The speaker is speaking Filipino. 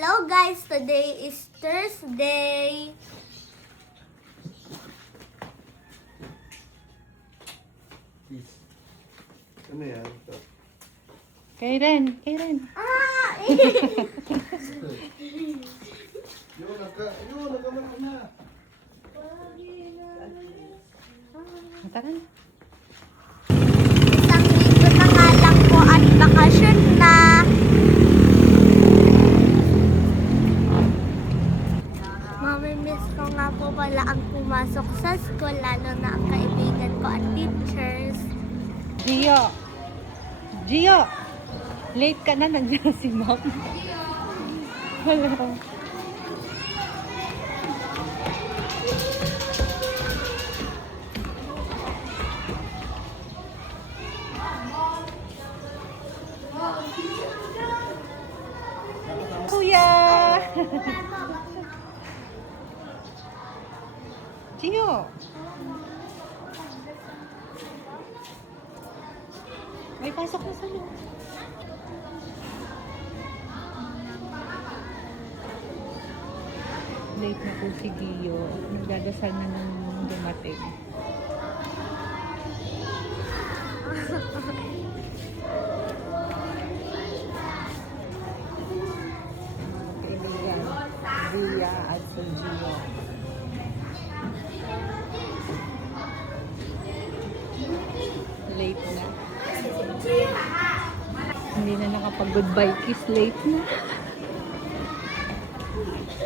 Hello guys, today is Thursday. Ano yan? Ito. Kairen. Ah! Yun, nagkamali na. Tara na. Isang linggo na nga lang po at bakasyon na. Mamimiss ko nga po pala ang pumasok sa school, lalo na ang kaibigan ko at teachers. Gio! Late ka na, nandiyan na si Mom. Wala. Kuya! Gio! May pasok na sa loob. Late na po si Gio. Nagdadasal na nang dumating. Kaibigan, Via at Sir Gio. Late na. Hindi na nakapag-goodbye kiss. Late na.